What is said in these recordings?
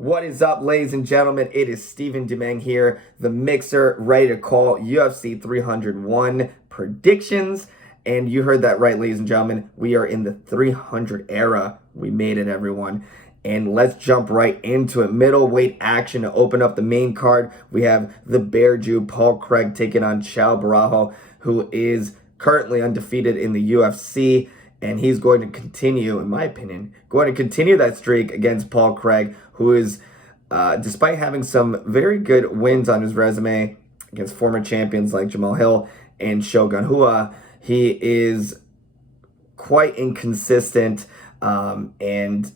What is up, ladies and gentlemen? It is Steven Dumeng here, the mixer, ready to call UFC 301 predictions. And you heard that right, ladies and gentlemen. We are in the 300 era. We made it, everyone. And let's jump right into it. Middleweight action to open up the main card. We have the Bear Jew, Paul Craig, taking on Borralho, who is currently undefeated in the UFC. And he's going to continue, in my opinion, that streak against Paul Craig, who is, despite having some very good wins on his resume against former champions like Jamahal Hill and Shogun Rua, he is quite inconsistent and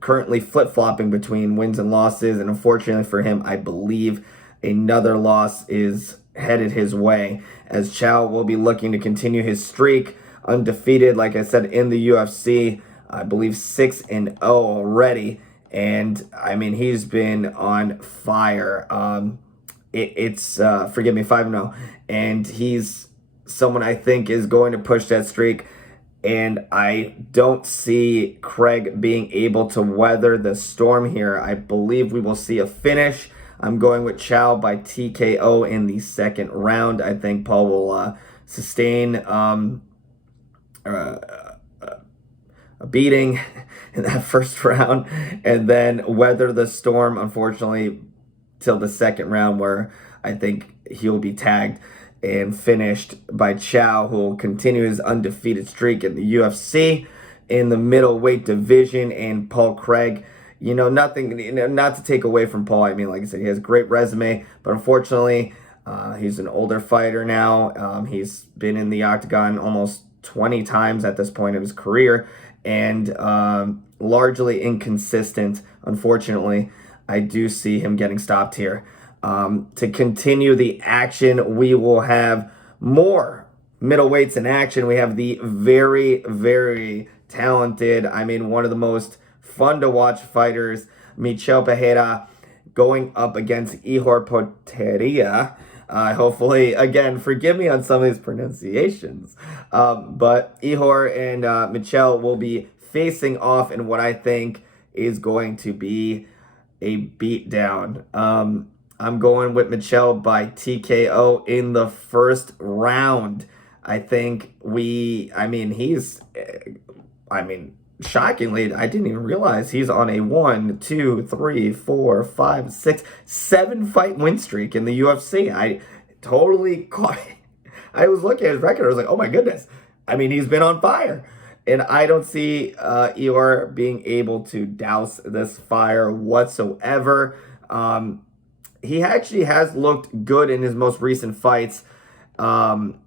currently flip-flopping between wins and losses. And unfortunately for him, I believe another loss is headed his way, as Chow will be looking to continue his streak undefeated, like I said, in the UFC. I believe 6-0 already. And I mean, he's been on fire. It's 5-0. And he's someone I think is going to push that streak. And I don't see Craig being able to weather the storm here. I believe we will see a finish. I'm going with Chow by TKO in the second round. I think Paul will sustain a beating in that first round and then weather the storm, unfortunately, till the second round, where I think he'll be tagged and finished by Chow, who will continue his undefeated streak in the UFC in the middleweight division. And Paul Craig, not to take away from Paul. I mean, like I said, he has a great resume, but unfortunately, he's an older fighter now. He's been in the octagon almost 20 times at this point of his career, and largely inconsistent. Unfortunately, I do see him getting stopped here. To continue the action, we will have more middleweights in action. We have the very, very talented, one of the most fun to watch fighters, Michel Pereira, going up against Vitor Petrino. Hopefully, again, forgive me on some of these pronunciations. But Ihor and Michel will be facing off in what I think is going to be a beatdown. I'm going with Michel by TKO in the first round. I think shockingly, I didn't even realize he's on a 1, 2, 3, 4, 5, 6, 7 fight win streak in the UFC. I totally caught it. I was looking at his record. I was like, oh my goodness. He's been on fire. And I don't see Eeyore being able to douse this fire whatsoever. He actually has looked good in his most recent fights, coming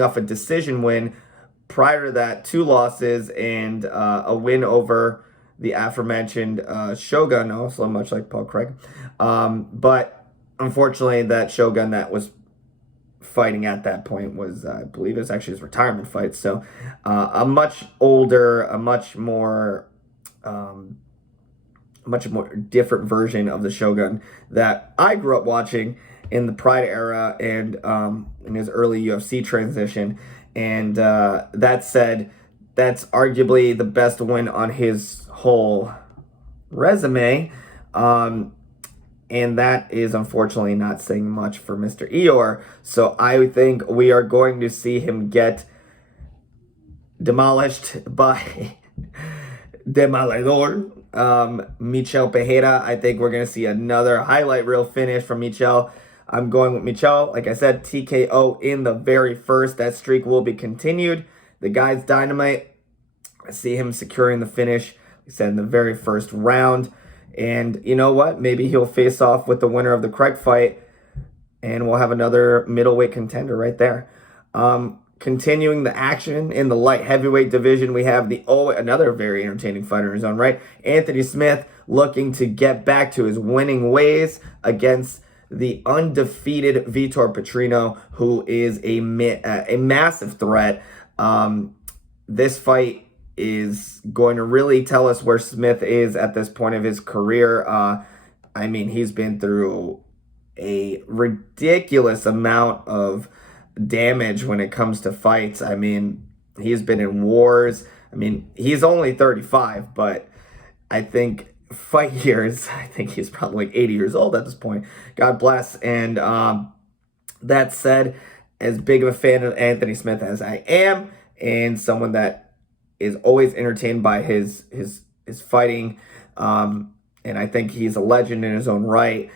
off a decision win. Prior to that, 2 losses and a win over the aforementioned Shogun, also much like Paul Craig. But unfortunately, that Shogun that was fighting at that point was, I believe it was actually his retirement fight. So a much older, a much more different version of the Shogun that I grew up watching in the Pride era and in his early UFC transition. And that said, that's arguably the best win on his whole resume. And that is unfortunately not saying much for Mr. Eeyore. So I think we are going to see him get demolished by Demoledor, Michel Pereira. I think we're going to see another highlight reel finish from Michel. I'm going with Michel. Like I said, TKO in the very first. That streak will be continued. The guy's dynamite. I see him securing the finish, like I said, in the very first round. And you know what? Maybe he'll face off with the winner of the Craig fight, and we'll have another middleweight contender right there. Continuing the action in the light heavyweight division, we have another very entertaining fighter in his own right, Anthony Smith, looking to get back to his winning ways against the undefeated Vitor Petrino, who is a massive threat. This fight is going to really tell us where Smith is at this point of his career. He's been through a ridiculous amount of damage when it comes to fights. He's been in wars. He's only 35, but I think fight years. I think he's probably like 80 years old at this point. God bless. And that said, as big of a fan of Anthony Smith as I am, and someone that is always entertained by his fighting, and I think he's a legend in his own right.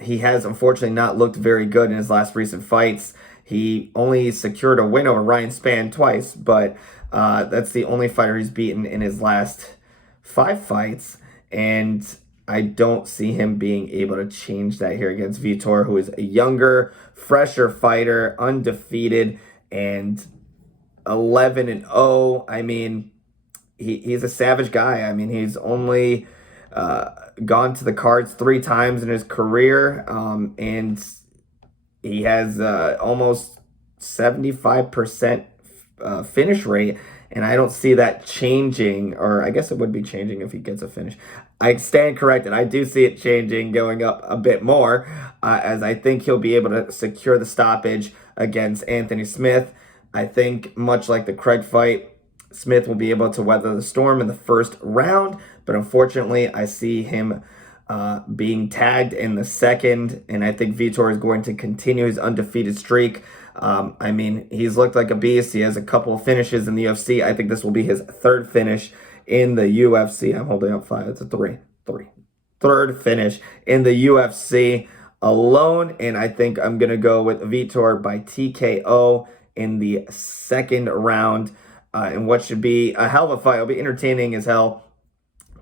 He has unfortunately not looked very good in his last recent fights. He only secured a win over Ryan Spann twice, but that's the only fighter he's beaten in his last 5 fights, and I don't see him being able to change that here against Vitor, who is a younger, fresher fighter, undefeated, and 11-0. I mean, he's a savage guy. I mean, he's only gone to the cards 3 times in his career, and he has almost 75% finish rate, and I don't see that changing, or I guess it would be changing if he gets a finish. I stand corrected. I do see it changing, going up a bit more, as I think he'll be able to secure the stoppage against Anthony Smith. I think, much like the Craig fight, Smith will be able to weather the storm in the first round, but unfortunately, I see him being tagged in the second, and I think Vitor is going to continue his undefeated streak. I mean, he's looked like a beast. He has a couple of finishes in the UFC. I think this will be his 3rd finish in the UFC. I'm holding up 5. It's a 3. 3rd finish in the UFC alone, and I think I'm going to go with Vitor by TKO in the 2nd round, in what should be a hell of a fight. It'll be entertaining as hell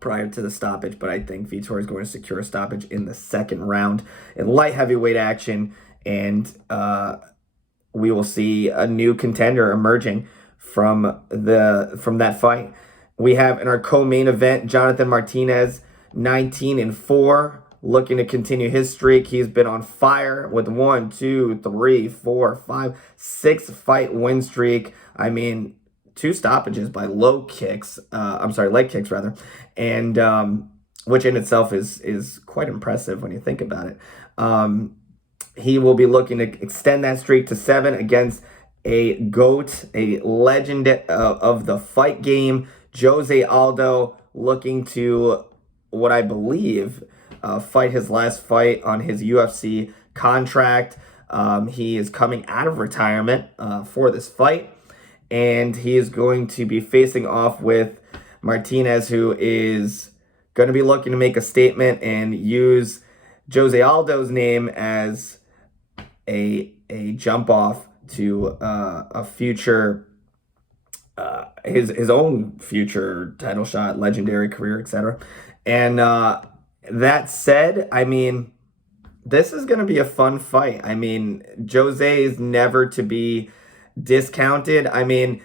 prior to the stoppage, but I think Vitor is going to secure a stoppage in the 2nd round in light heavyweight action, and we will see a new contender emerging from that fight. We have in our co-main event Jonathan Martinez, 19-4, looking to continue his streak. He's been on fire with 1, 2, 3, 4, 5, 6 fight win streak. I mean, 2 stoppages by leg kicks rather, and which in itself is quite impressive when you think about it. He will be looking to extend that streak to 7 against a GOAT, a legend of the fight game, Jose Aldo, looking to, what I believe, fight his last fight on his UFC contract. He is coming out of retirement for this fight, and he is going to be facing off with Martinez, who is going to be looking to make a statement and use Jose Aldo's name as a jump off to a future, his own future title shot, legendary career, etc. And that said, I mean, this is going to be a fun fight. I mean, Jose is never to be discounted. I mean,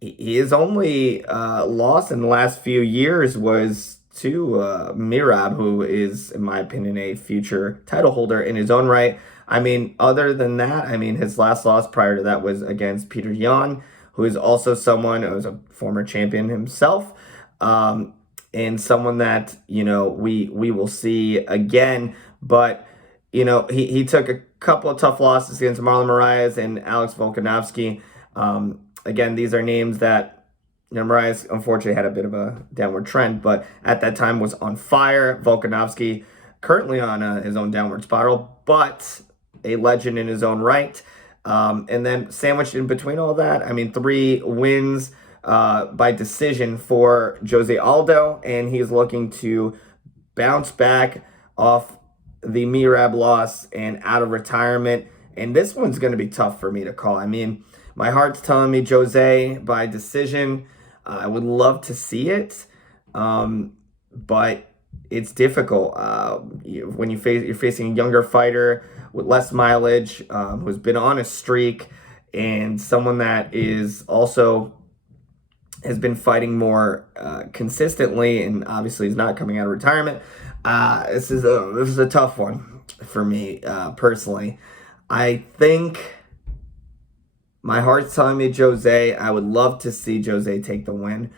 his only loss in the last few years was to Merab, who is, in my opinion, a future title holder in his own right. I mean, other than that, I mean, his last loss prior to that was against Peter Yan, who is also someone who is a former champion himself, and someone that, you know, we will see again. But, you know, he took a couple of tough losses against Marlon Moraes and Alex Volkanovski. Again, these are names that, you know, Moraes unfortunately had a bit of a downward trend, but at that time was on fire. Volkanovski currently on his own downward spiral, but a legend in his own right. And then sandwiched in between all that, I mean, 3 wins by decision for Jose Aldo, and he's looking to bounce back off the Merab loss and out of retirement. And this one's going to be tough for me to call. I mean, my heart's telling me Jose by decision. I would love to see it, but it's difficult when you're facing a younger fighter with less mileage, who's been on a streak, and someone that is also has been fighting more consistently, and obviously is not coming out of retirement. This is a tough one for me personally. I think my heart's telling me Jose. I would love to see Jose take the win,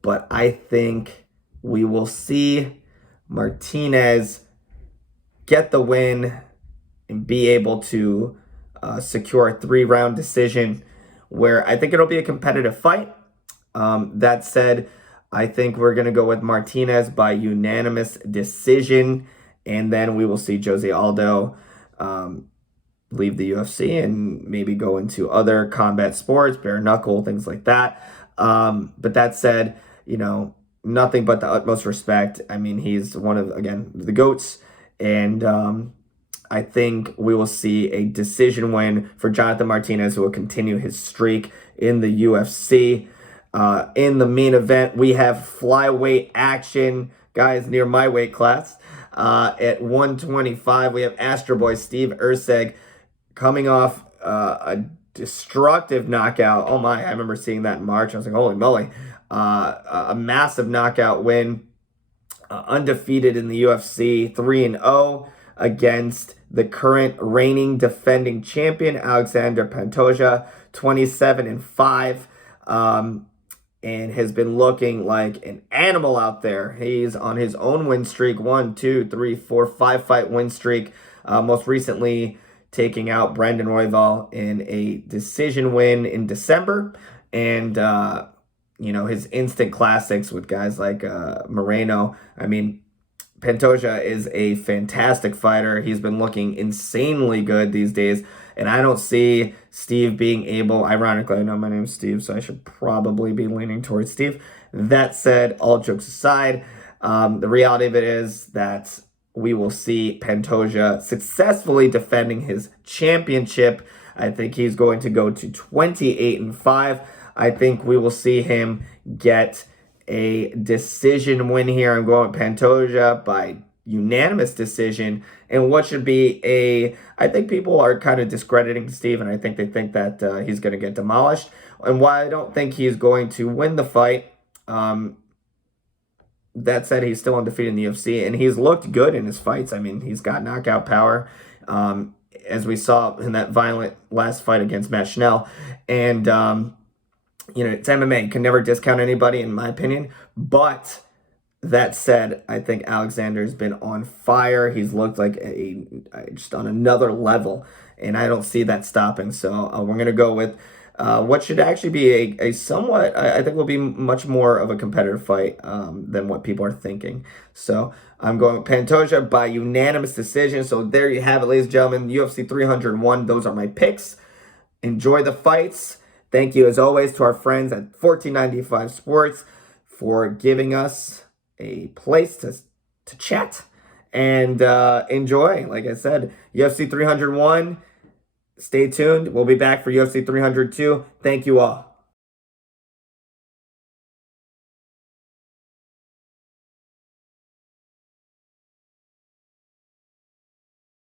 but I think we will see Martinez get the win and be able to secure a 3-round decision where I think it'll be a competitive fight. That said, I think we're going to go with Martinez by unanimous decision. And then we will see Jose Aldo leave the UFC and maybe go into other combat sports, bare knuckle, things like that. But that said, nothing but the utmost respect. I mean, he's one of, again, the GOATs. And I think we will see a decision win for Jonathan Martinez, who will continue his streak in the UFC. In the main event, we have flyweight action, guys, near my weight class. At 125, we have Astro Boy Steve Erceg coming off a destructive knockout. Oh my, I remember seeing that in March. I was like, holy moly. A massive knockout win. Undefeated in the UFC, 3-0 against the current reigning defending champion, Alexandre Pantoja, 27-5. And has been looking like an animal out there. He's on his own win streak, 1, 2, 3, 4, 5-fight win streak. Most recently taking out Brandon Royval in a decision win in December. And, his instant classics with guys like Moreno. I mean, Pantoja is a fantastic fighter. He's been looking insanely good these days. And I don't see Steve being able, ironically, I know my name's Steve, so I should probably be leaning towards Steve. That said, all jokes aside, the reality of it is that we will see Pantoja successfully defending his championship. I think he's going to go to 28-5. I think we will see him get a decision win here. I'm going with Pantoja by unanimous decision. And what should be I think people are kind of discrediting Steve, and I think they think that he's going to get demolished. And why I don't think he's going to win the fight, that said, he's still undefeated in the UFC, and he's looked good in his fights. I mean, he's got knockout power, as we saw in that violent last fight against Matt Schnell. And, it's MMA. Can never discount anybody, in my opinion. But that said, I think Alexander's been on fire. He's looked like just on another level, and I don't see that stopping. So we're going to go with what should actually be a somewhat, I think will be much more of a competitive fight than what people are thinking. So I'm going with Pantoja by unanimous decision. So there you have it, ladies and gentlemen. UFC 301, those are my picks. Enjoy the fights. Thank you, as always, to our friends at 1495 Sports for giving us a place to chat and enjoy. Like I said, UFC 301. Stay tuned. We'll be back for UFC 302. Thank you all.